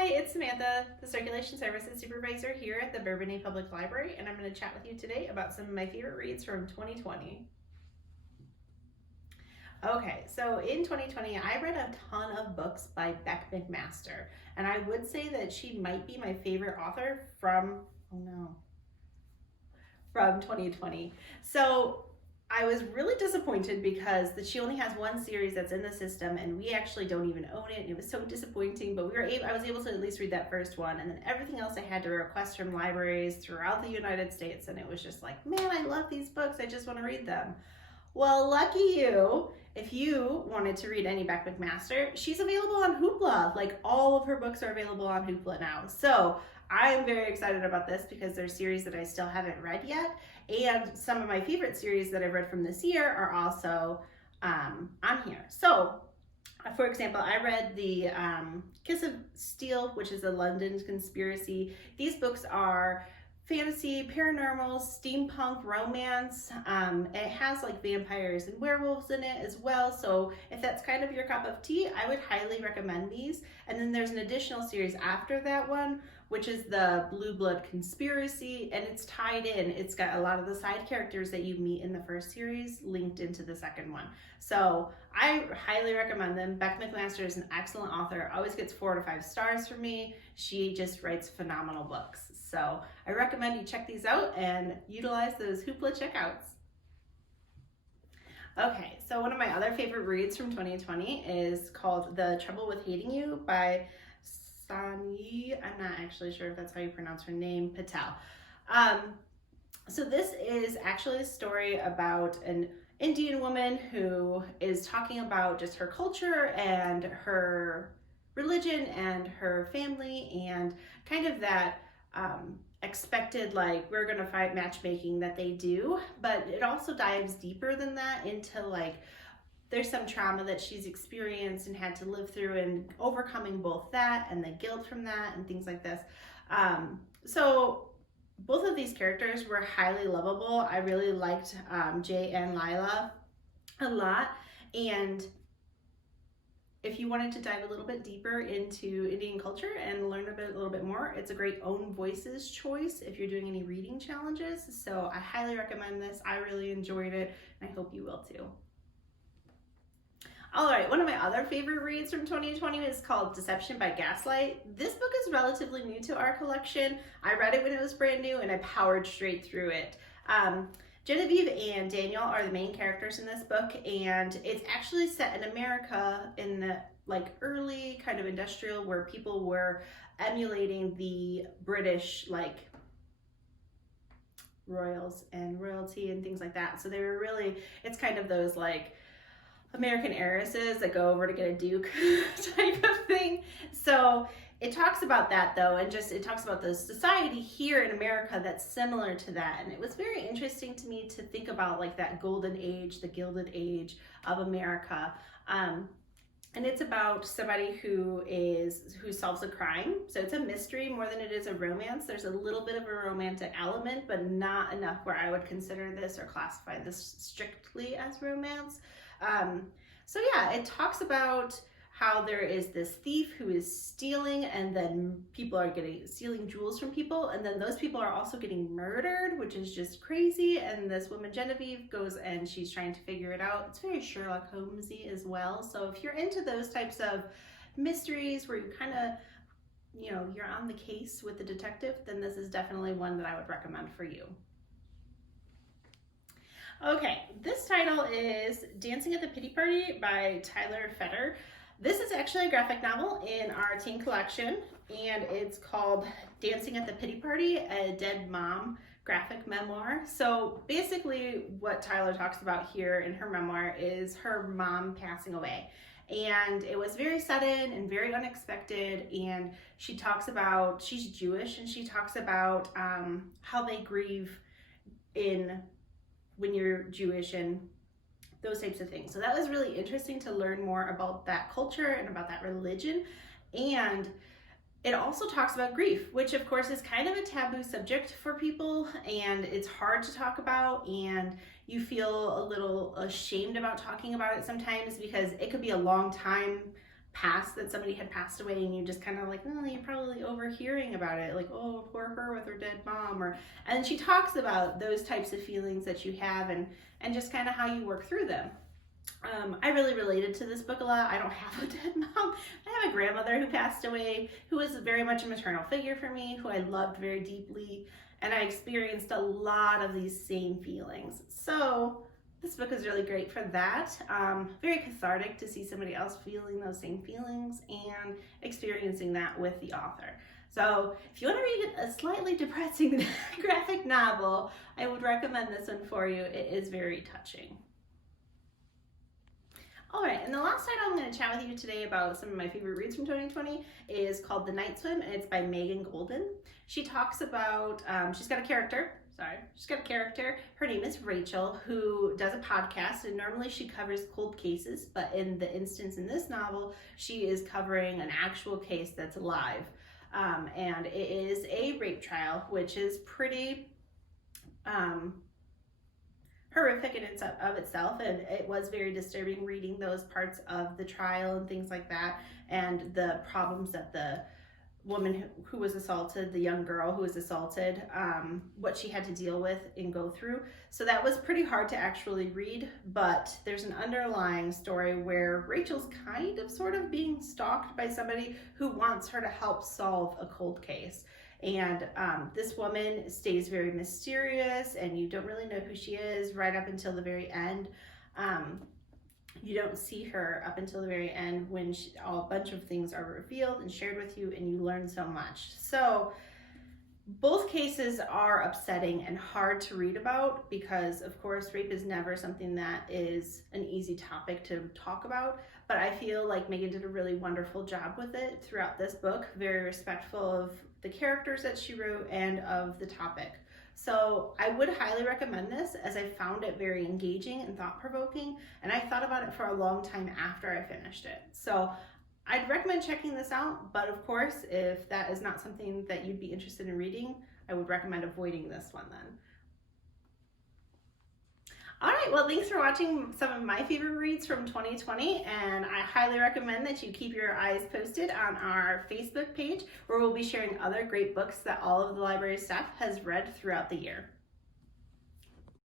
Hi, it's Samantha, the Circulation Services Supervisor here at the Bourbonnais Public Library, and I'm going to chat with you today about some of my favorite reads from 2020. Okay, so in 2020, I read a ton of books by Beckmaster, and I would say that she might be my favorite author from 2020. So I was really disappointed because she only has one series that's in the system, and we actually don't even own it. And it was so disappointing, but I was able to at least read that first one, and then everything else I had to request from libraries throughout the United States, and it was just like, man, I love these books. I just want to read them. Well, lucky you. If you wanted to read any Beckmaster, she's available on Hoopla. Like, all of her books are available on Hoopla now. So I am very excited about this because there's series that I still haven't read yet. And some of my favorite series that I've read from this year are also on here. So, for example, I read the Kiss of Steel, which is a London conspiracy. These books are fantasy, paranormal, steampunk, romance. It has like vampires and werewolves in it as well. So if that's kind of your cup of tea, I would highly recommend these. And then there's an additional series after that one, which is the Blue Blood Conspiracy, and it's tied in. It's got a lot of the side characters that you meet in the first series linked into the second one. So I highly recommend them. Beckmaster is an excellent author, always gets 4 to 5 stars from me. She just writes phenomenal books. So I recommend you check these out and utilize those Hoopla checkouts. Okay, so one of my other favorite reads from 2020 is called The Trouble with Hating You by Sani, I'm not actually sure if that's how you pronounce her name, Patel. So this is actually a story about an Indian woman who is talking about just her culture and her religion and her family and kind of that expected, like, we're gonna fight matchmaking that they do, but it also dives deeper than that into like there's some trauma that she's experienced and had to live through, and overcoming both that and the guilt from that and things like this. So both of these characters were highly lovable. I really liked Jay and Lila a lot. And if you wanted to dive a little bit deeper into Indian culture and learn a little bit more, it's a great own voices choice if you're doing any reading challenges. So I highly recommend this. I really enjoyed it, and I hope you will too. All right, one of my other favorite reads from 2020 is called Deception by Gaslight. This book is relatively new to our collection. I read it when it was brand new, and I powered straight through it. Genevieve and Daniel are the main characters in this book, and it's actually set in America in the like early kind of industrial, where people were emulating the British like royals and royalty and things like that. So they were really, it's kind of those like American heiresses that go over to get a duke type of thing. So it talks about that though, and just it talks about the society here in America that's similar to that. And it was very interesting to me to think about like that golden age, the gilded age of America. And it's about somebody who solves a crime. So it's a mystery more than it is a romance. There's a little bit of a romantic element, but not enough where I would consider this or classify this strictly as romance. So yeah, it talks about how there is this thief who is stealing, and then people are stealing jewels from people, and then those people are also getting murdered, which is just crazy. And this woman Genevieve goes and she's trying to figure it out. It's very Sherlock Holmesy as well. So if you're into those types of mysteries where you kind of, you're on the case with the detective, then this is definitely one that I would recommend for you. Okay, this title is Dancing at the Pity Party by Tyler Fetter. This is actually a graphic novel in our teen collection, and it's called Dancing at the Pity Party, a Dead Mom graphic memoir. So basically what Tyler talks about here in her memoir is her mom passing away. And it was very sudden and very unexpected. And she talks about, she's Jewish, and she talks about how they grieve when you're Jewish and those types of things. So that was really interesting to learn more about that culture and about that religion. And it also talks about grief, which of course is kind of a taboo subject for people, and it's hard to talk about, and you feel a little ashamed about talking about it sometimes because it could be a long time past that somebody had passed away, and you just kind of like, oh, you're probably overhearing about it, like, oh, poor her with her dead mom, or and she talks about those types of feelings that you have, and just kind of how you work through them. I really related to this book a lot. I don't have a dead mom. I have a grandmother who passed away, who was very much a maternal figure for me, who I loved very deeply, and I experienced a lot of these same feelings. So this book is really great for that. Very cathartic to see somebody else feeling those same feelings and experiencing that with the author. So if you want to read a slightly depressing graphic novel, I would recommend this one for you. It is very touching. All right, and the last title I'm going to chat with you today about some of my favorite reads from 2020 is called The Night Swim, and it's by Megan Golden. She talks about, she's got a character. Her name is Rachel, who does a podcast, and normally she covers cold cases, but in the instance in this novel, she is covering an actual case that's live. And it is a rape trial, which is pretty horrific in of itself, and it was very disturbing reading those parts of the trial and things like that, and the problems that the woman who was assaulted, the young girl who was assaulted, what she had to deal with and go through. So that was pretty hard to actually read, but there's an underlying story where Rachel's kind of sort of being stalked by somebody who wants her to help solve a cold case. And this woman stays very mysterious, and you don't really know who she is right up until the very end. You don't see her up until the very end when a bunch of things are revealed and shared with you, and you learn so much. So both cases are upsetting and hard to read about because, of course, rape is never something that is an easy topic to talk about. But I feel like Megan did a really wonderful job with it throughout this book, very respectful of the characters that she wrote and of the topic. So I would highly recommend this, as I found it very engaging and thought-provoking, and I thought about it for a long time after I finished it. So I'd recommend checking this out, but of course, if that is not something that you'd be interested in reading, I would recommend avoiding this one then. All right, well, thanks for watching some of my favorite reads from 2020, and I highly recommend that you keep your eyes posted on our Facebook page, where we'll be sharing other great books that all of the library staff has read throughout the year.